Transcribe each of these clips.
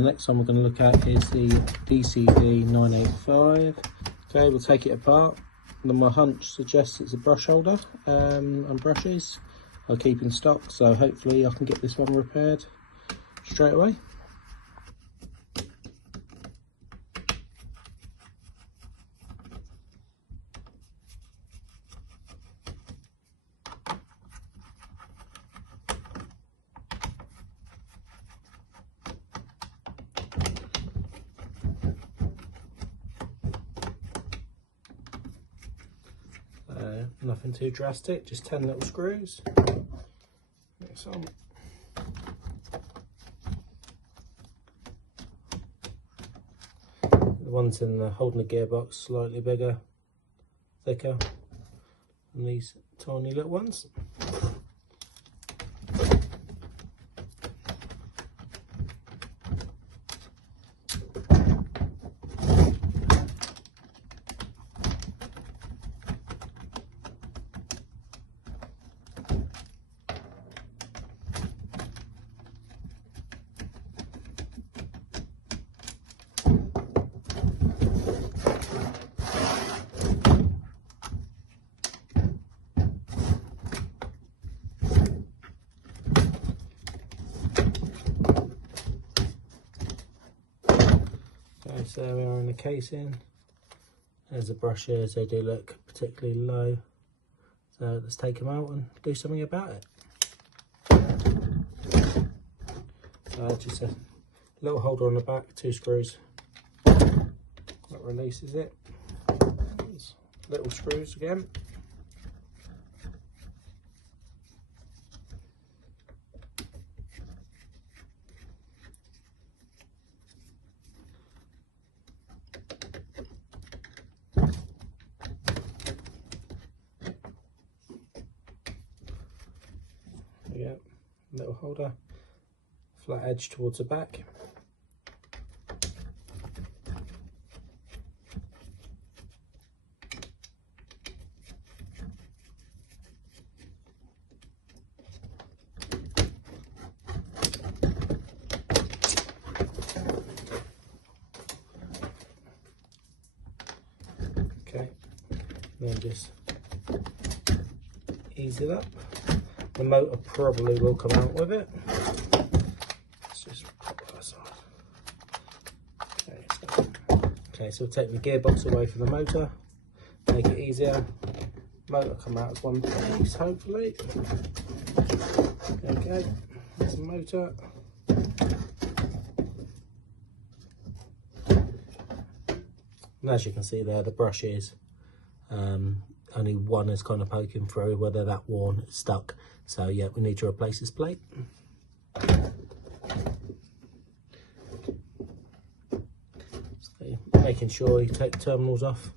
the next one we're going to look at is the DCD985. Okay, we'll take it apart. And my hunch suggests it's a brush holder and brushes I'll keep in stock, so hopefully I can get this one repaired straight away. Nothing too drastic, just 10 little screws. Next on. The ones in the holding the gearbox slightly bigger, thicker than these tiny little ones. So we are in the casing. There's the brushes, they do look particularly low. So let's take them out and do something about it. So just a little holder on the back, 2 screws. That releases it. There's little screws again. Yeah, little holder, flat edge towards the back. Okay, then just ease it up. The motor probably will come out with it. Let's just pop that aside. Okay, so we'll take the gearbox away from the motor, make it easier. Motor come out as one piece, hopefully. Okay, there's the motor. And as you can see there, the brush is only one is kind of poking through, whether that one is stuck. So yeah, we need to replace this plate. So making sure you take the terminals off.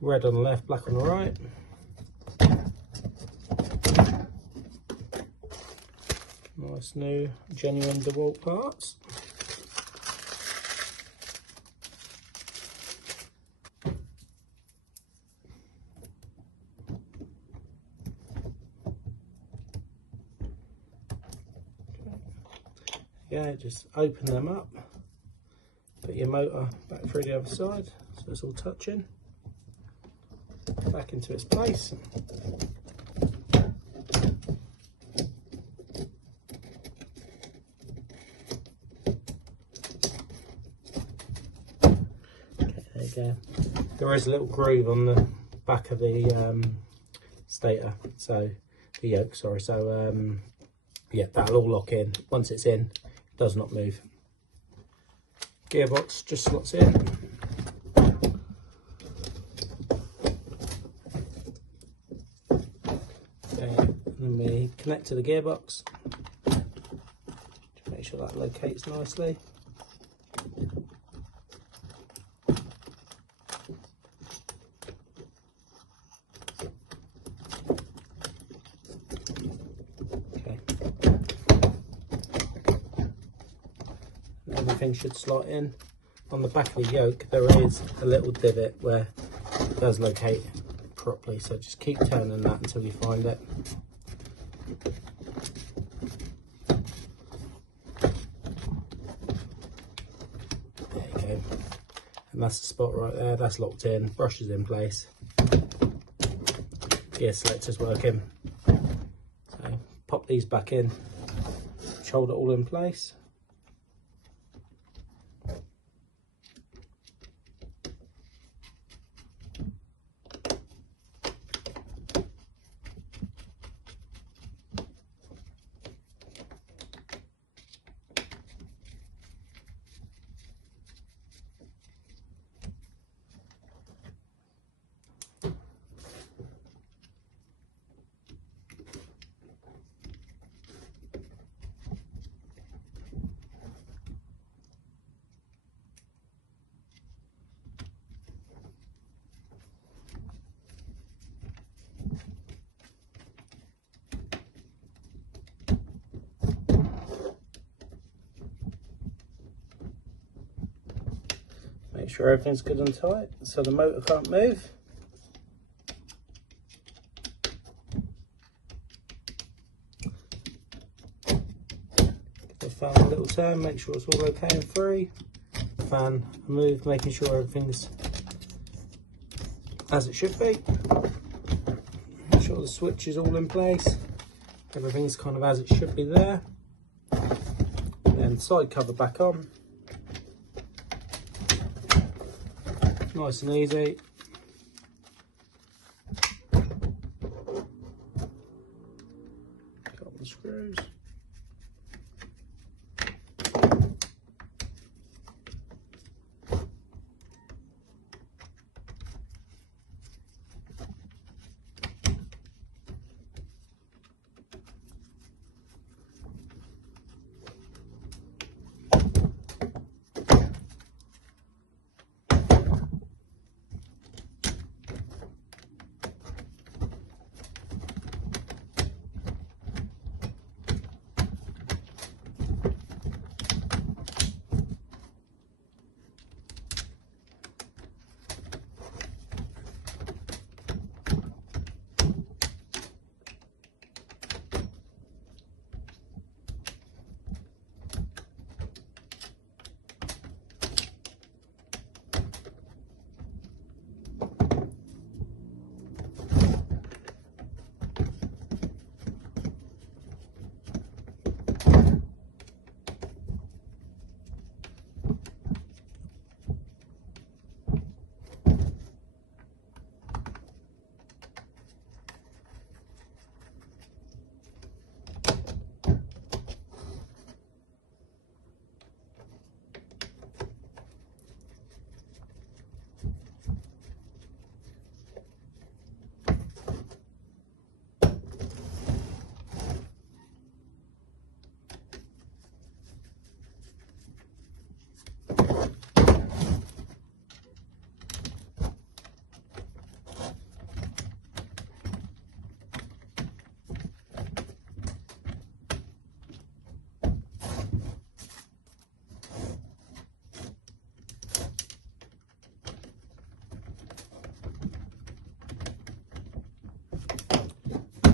Red on the left, black on the right. Nice new genuine Dewalt parts. Yeah, just open them up, put your motor back through the other side so it's all touching, back into its place. Okay, there you go. There is a little groove on the back of the stator, so the yoke, sorry, so yeah, that'll all lock in. Once it's in, does not move. Gearbox just slots in. Okay, and we connect to the gearbox. Just make sure that locates nicely. Everything should slot in. On the back of the yoke there is a little divot where it does locate properly, so just keep turning that until you find it. Okay, and that's the spot right there, that's locked in, brush is in place, gear selector's working. So pop these back in, hold it all in place. Make sure everything's good and tight so the motor can't move. Give the fan a little turn, make sure it's all okay and free. Fan move, making sure everything's as it should be. Make sure the switch is all in place. Everything's kind of as it should be there. And then side cover back on. Nice and easy. Couple of screws.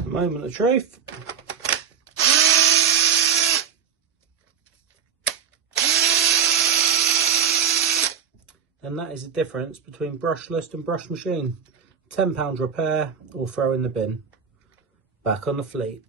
Moment of truth. And that is the difference between brushless and brush machine. £10 repair or throw in the bin. Back on the fleet.